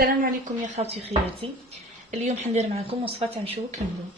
السلام عليكم يا خالتي خياتي. اليوم حندير معكم وصفه تاع مشوك الملوك.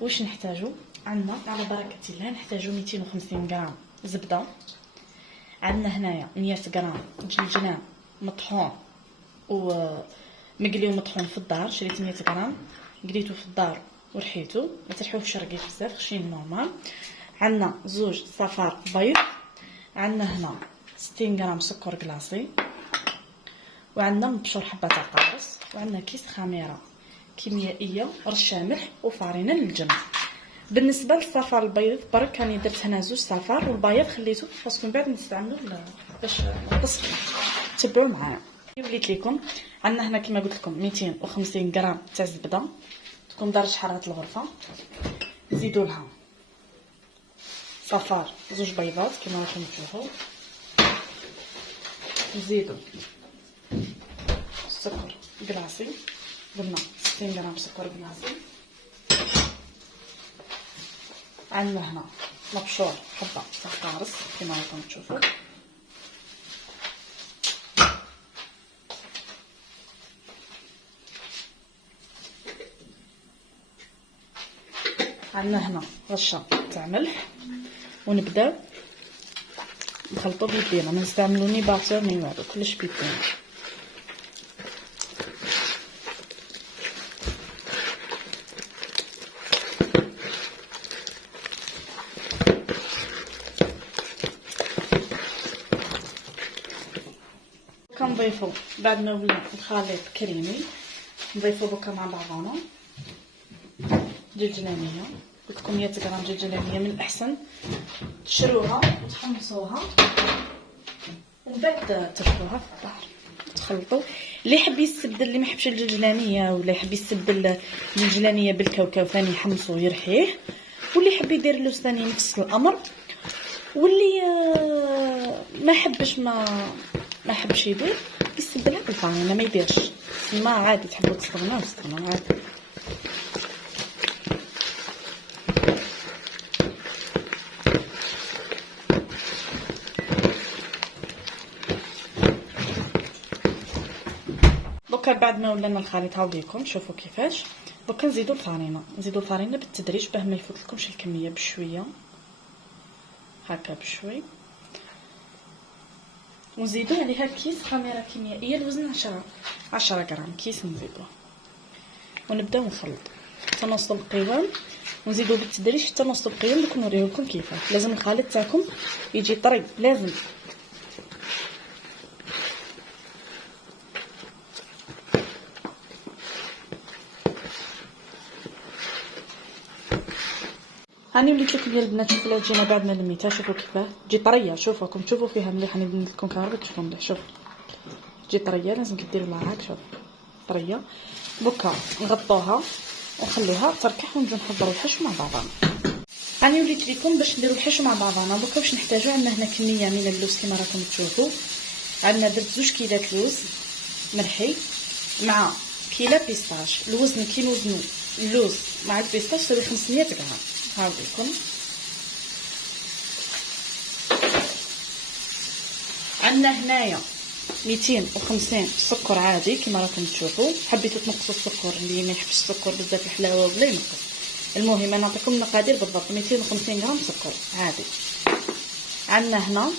واش نحتاجو؟ عندنا على بركه الله نحتاجو 250 غرام زبده، عندنا هنايا 100 غرام جلجلان مطحون ومقلي ومطحون في الدار. شريت 100 غرام قليتو في الدار ورحيتو، ما ترحوهش رقيق بزاف، خشين نورمال. عندنا زوج صفار بيض، عندنا هنا 60 غرام سكر كلاصي، وعندنا مبشور حبه تاع قارص، وعندنا كيس خميره كيميائيه، رشه ملح وفارينه للجمع. بالنسبه للصفار البيض برك راني درت هنا زوج صفار، والبيض خليته خاصكم بعد نستعملوا باش التصفيه. تبعوا معايا. وليت لكم عندنا هنا كما قلت لكم 250 غرام تاع الزبده تكون درجه حراره الغرفه. نزيدوا لها صفار زوج بيضات كما راكم تشوفوا، نزيدوا سكر كلاصي، قلنا 60 غرام سكر كلاصي. عندنا هنا مبشور حبه تاع قارص كما راكم تشوفوا، عندنا هنا رشه تاع ملح، ونبداو نخلطو بيدينا، ما نستعملو ني باطور ني والو، كلش بيدينا. كنضيفو بعد ما ولا الخليط كريمي نضيفو بكا مع بعضنا جلجلانيه. قلت لكم 100 غرام جلجلانيه، من الاحسن تشروها وتحمصوها ومن بعد ترفوها في الدار تخلطوا. اللي يحب يستبدل، اللي ما يحبش الجلجلانيه ولا يحب يستبدل الجلجلانيه بالكاوكاو ثاني يحمصو يرحيه، واللي يحب يدير اللوز ثاني نفس الامر، واللي ما حبش يدير يستبدلها بالفانيلا ما يديرش. ما عادي تحبوا تستغنوا عادي. دوكا بعد ما ولنا الخليط هاوديكم شوفوا كيفاش. دوكا نزيدوا الفارينه بالتدريج باه ما يفوتلكمش الكميه، بشويه هكا بشوي، ونزيدوا عليها كيس خميره كيميائيه الوزن 10 غرام كيس نزيدوه، ونبداو نخلط حتى نوصلوا للقوام، ونزيدوا بالتدريج حتى نوصلوا للقوام اللي كنوريه لكم كيفاش. لازم الخليط تاعكم يجي طري، لازم هاني وليت لكم يا البنات. شوفوا تجينا بعد ما لميتها، شوفوا كيفاه تجي طريه. شوفوا راكم تشوفوا فيها مليح، راني بنت لكم كهرباء تشوفوا مليح. شوف تجي طريه، لازم ديروا لها هاك. شوف طريه. دوكا نغطوها ونخلوها تركح، ونجيو نحضروا الحشو مع بعضنا. هاني وليت لكم باش نديروا الحشو مع بعضنا. دوكا واش نحتاجو؟ عندنا هنا كميه من اللوز كما راكم تشوفوا. عندنا درت 2 كيلات لوز مرحي مع كيلة بيستاش. الوزن كي نوزنوا اللوز مع البيستاش يساوي 500 غرام. هاوليكم عندنا هنايا 250 سكر عادي كما راكم تشوفوا. حبيتوا تنقصوا السكر، اللي ما يحبش السكر بزاف الحلاوه ولا ينقص. المهم انا نعطيكم المقادير بالضبط. 250 غرام سكر عادي. عندنا هنا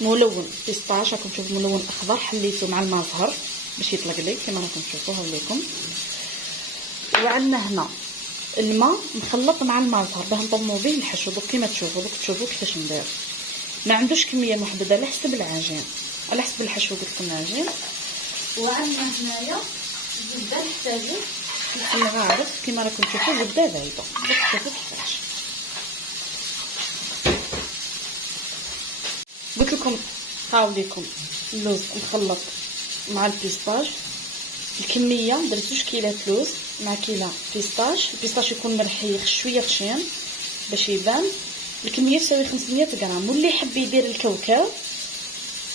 ملون بيستاش، راكم تشوفوا ملون اخضر، حليته مع الماء زهر باش يطلق لي كما راكم تشوفوا. هاوليكم وعندنا هنا الماء مخلط مع الماء زهر باه نضمو به الحشو. دوك كيما تشوفوا كيفاش ندير. ما عندوش كميه محدده على حسب العجين، على حسب الحشو قلت لكم العجين. وعندنا هنايا زبده نحتاجو الغارف كيما راكم تشوفوا، زبده بايضه. دوك شوفوا كيفاش قلت لكم. هاوليكم اللوز مخلط مع البيستاش. الكميه درت 2 كيلات لوز مع كيلة بيستاش. البيستاش يكون مرحيخ شويه خشين باش يبان. الكميه تساوي 500 غرام. واللي يحب يدير الكاوكاو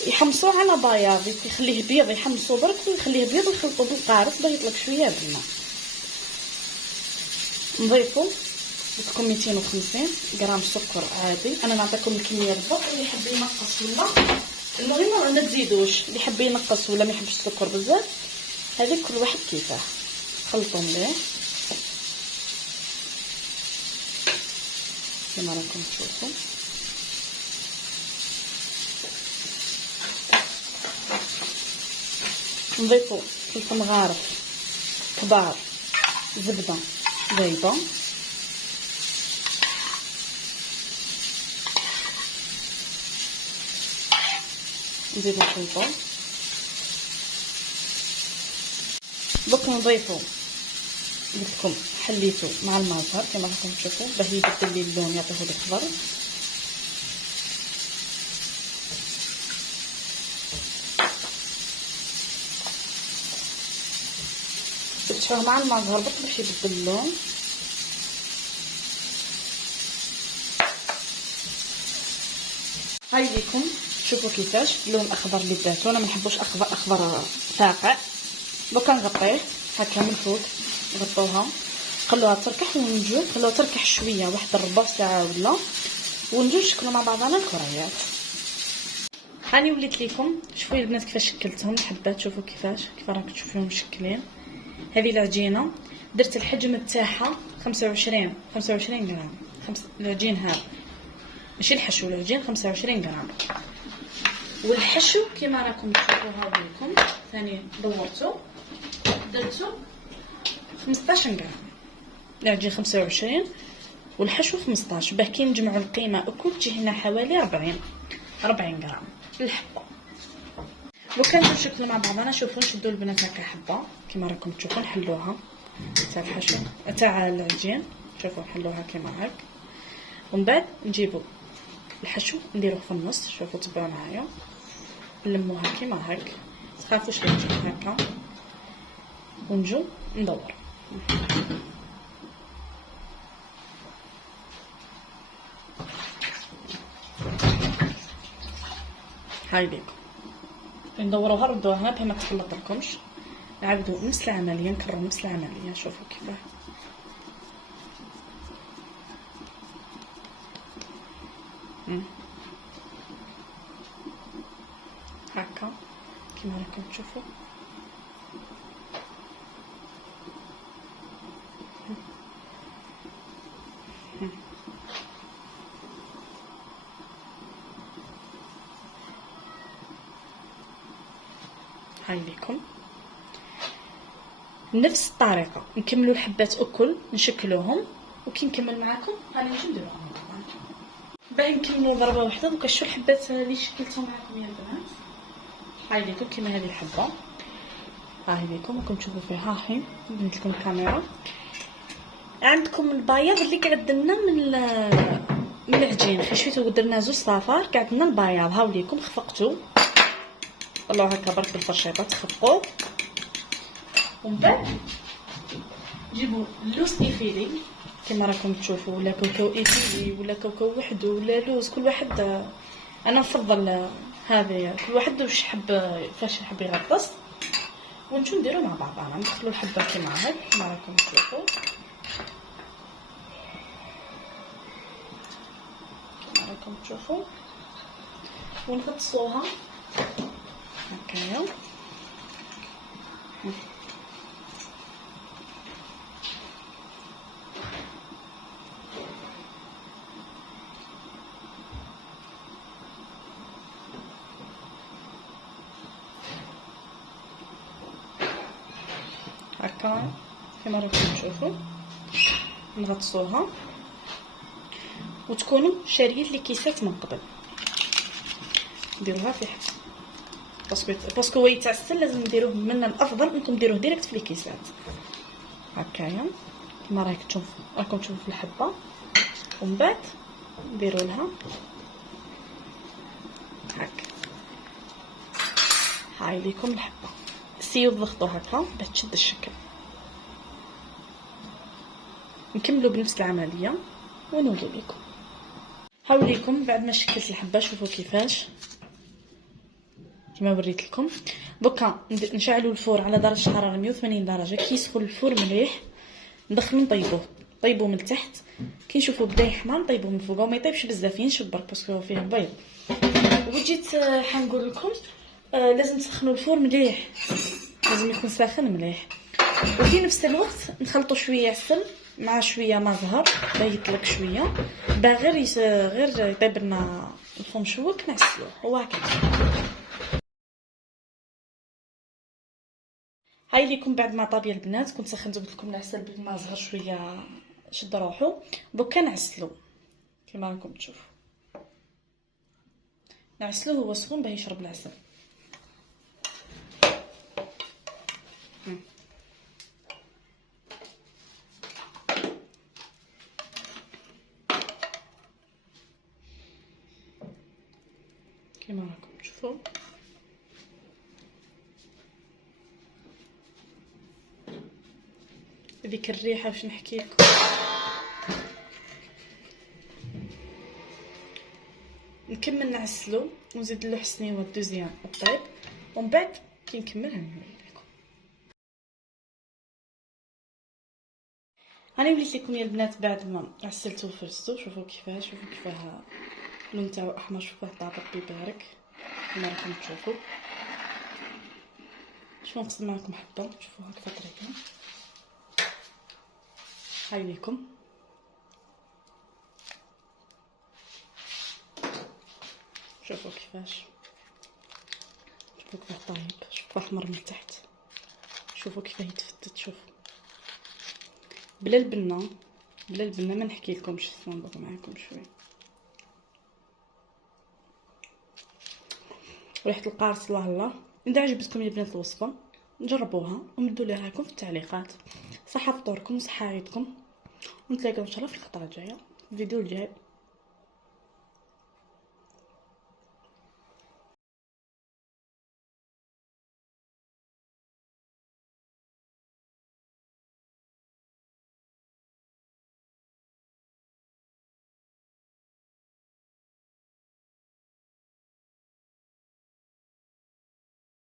يحمصوه على بياض، يخليه بيض، يحمصوه برك ويخليه بيض ويخلطوه بالقارص باه يطلق شويه بالماء. نضيفوا لكم 250 غرام سكر عادي. انا نعطيكم الكميه بالضبط. اللي يحب ينقص ولا المهم ما تزيدوش، اللي يحب ينقص ولا ما يحبش السكر بزاف هذه كل واحد كيفاه. خلطوا مليح كما راكم تشوفوا. نضيفوا فلفل مغارف كبار، زبده بيضه، نزيدو نخلطو. دوك نضيفو قلتلكم حليتو مع الماء زهر كما راكم تشوفوا باه يبدل لي اللون يعطيه الخضر. درتوه مع الماء زهر برك باش يبدل اللون. هاي ليكم شوفوا كيفاش اللون الاخضر اللي داتو. انا ما نحبوش اخضر فاقع. دوكا نغطيه هكا من الفوق، نغطوها خلوها تركح ونجو خلوها تركح شويه واحد ربع ساعه ولا، ونجو نشكلوا مع بعضنا الكريات. هاني وليت ليكم شوفوا البنات كيفاش شكلتهم الحبات. شوفوا كيفاش راكم تشوفوهم مشكلين. هذه العجينه درت الحجم تاعها 25 غرام. العجين هذا ماشي الحشو، العجين 25 غرام. والحشو كما راكم تشوفوا هاوليكم ثاني دورته درتو 15 غرام. العجين 25 والحشو 15، باه كي نجمعوا القيمه الكل تجي هنا حوالي 40 غرام للحبه. وكان نشكلوا مع بعضنا. شوفوا نشدوا البنات هكا حبه كما راكم تشوفوا، نحلوها تاع الحشو تاع العجين. شوفوا نحلوها كما هاك، ومن بعد نجيبوا الحشو نديروه في النص. شوفوا تبعوا معايا، نلموها كيما هاك، تخافوش لا تجي هكا، ونجو ندور. هاي ليكم ندوروها ردوها هنا باه ما تخلط لكمش. نعاودو نفس العمليه، نكررو نفس العمليه. شوفوا كيفاه هكا كما راكم تشوفوا. هاي ليكم نفس الطريقه نكملوا الحبات اكل نشكلوهم، وكي نكمل معاكم غادي نجي نديروهم باغي نكملوا ضربه واحده. دوكا شو الحبات اللي شكلتهم معكم يا البنات. هاي ليكم كيما هذه الحبه، هاي ليكم راكم تشوفوا فيها. هاي نبدل لكم الكاميرا. عندكم البياض اللي قعد لنا من العجين، خشيتو درنا زوج صفار قعد لنا البياض. هاو ليكم خفقتو، طلعوه هكا برك بالفرشيطه تخفقوه، ومن بعد جيبوا اللوز ايفيلي كما راكم تشوفوا، ولا كاوكاو ايفيلي ولا كاوكاو وحده ولا لوز، كل واحد. انا نفضل هذه، كل واحد واش يحب فاش يحب يغطس. ونجو نديرو مع بعضنا، ندخلوا الحبه كما هاك كما راكم تشوفوا، كما راكم تشوفوا، ونغطسوها هكايا. هكا كما راكم تشوفوا نغطسوها. وتكونوا شاريين لي كيسات من قبل، نديروها في حبه باسكو هو يتعسل. لازم نديروه من الافضل انكم ديروه ديريكت في لي كيسات هكايا كما راكم تشوفوا في الحبه. ومن بعد نديروا لها هكا. هاي ليكم الحبه، سيو تضغطوا هكا باش تشد الشكل. نكملوا بنفس العمليه ونولي لكم. هاوليكم بعد ما شكلت الحبه، شوفوا كيفاش كما وريت لكم. دوكا نشعلوا الفور على درجه حراره 180 درجه. كي يسخن الفور مليح ندخلو نطيبوه من تحت. كي نشوفوا بدا يحمر نطيبوه من فوق، وما يطيبش بزاف ينشف برك باسكو فيه بيض. وجيت حنقول لكم لازم تسخنوا الفور مليح لازم يكون ساخن مليح. وفي نفس الوقت نخلطوا شويه عسل مع شويه ما زهر باه يطلق شويه، باه غير يطيب لنا الفوم مشوك نعسلوه. هو هكذا. هاي ليكم بعد ما طاب يا البنات. كنت سخنت قلت لكم العسل بالماء زهر شويه شد روحو. دوكا نعسلو كما راكم تشوفوا. نعسلوه هو سخون باه يشرب العسل. كما راكم تشوفوا. ديك الريحه واش نحكي لكم. نكمل نعسلو ونزيد له حسنيوه الدوزيام الطيب، ومن بعد كي نكمل غنوري لكم. هاني وليت لكم يا البنات بعد ما عسلتو وفرزتو. شوفوا كيفاه، شوفوا كيفاه اللون تاعو احمر. شوفوا طابق بيبارك كما راكم تشوفوا. شوفوا نقسم معكم حبه. شوفوا هكذا طريقه. هاي ليكم. شوفوا كيفاش، شوفوا كيفاه طايب، شوفوا احمر من تحت، شوفوا كيفاه يتفتت. شوفوا بلا البنه، بلا البنه ما نحكي لكمش. نضرب معكم شويه ريحه القارص. الله اذا عجبتكم يا بنات الوصفه جربوها ومدوا لي رايكم في التعليقات. صحه فطوركم وصحه عيدكم، ونتلاقاو ان شاء الله في الخطره الجايه، الفيديو الجاي.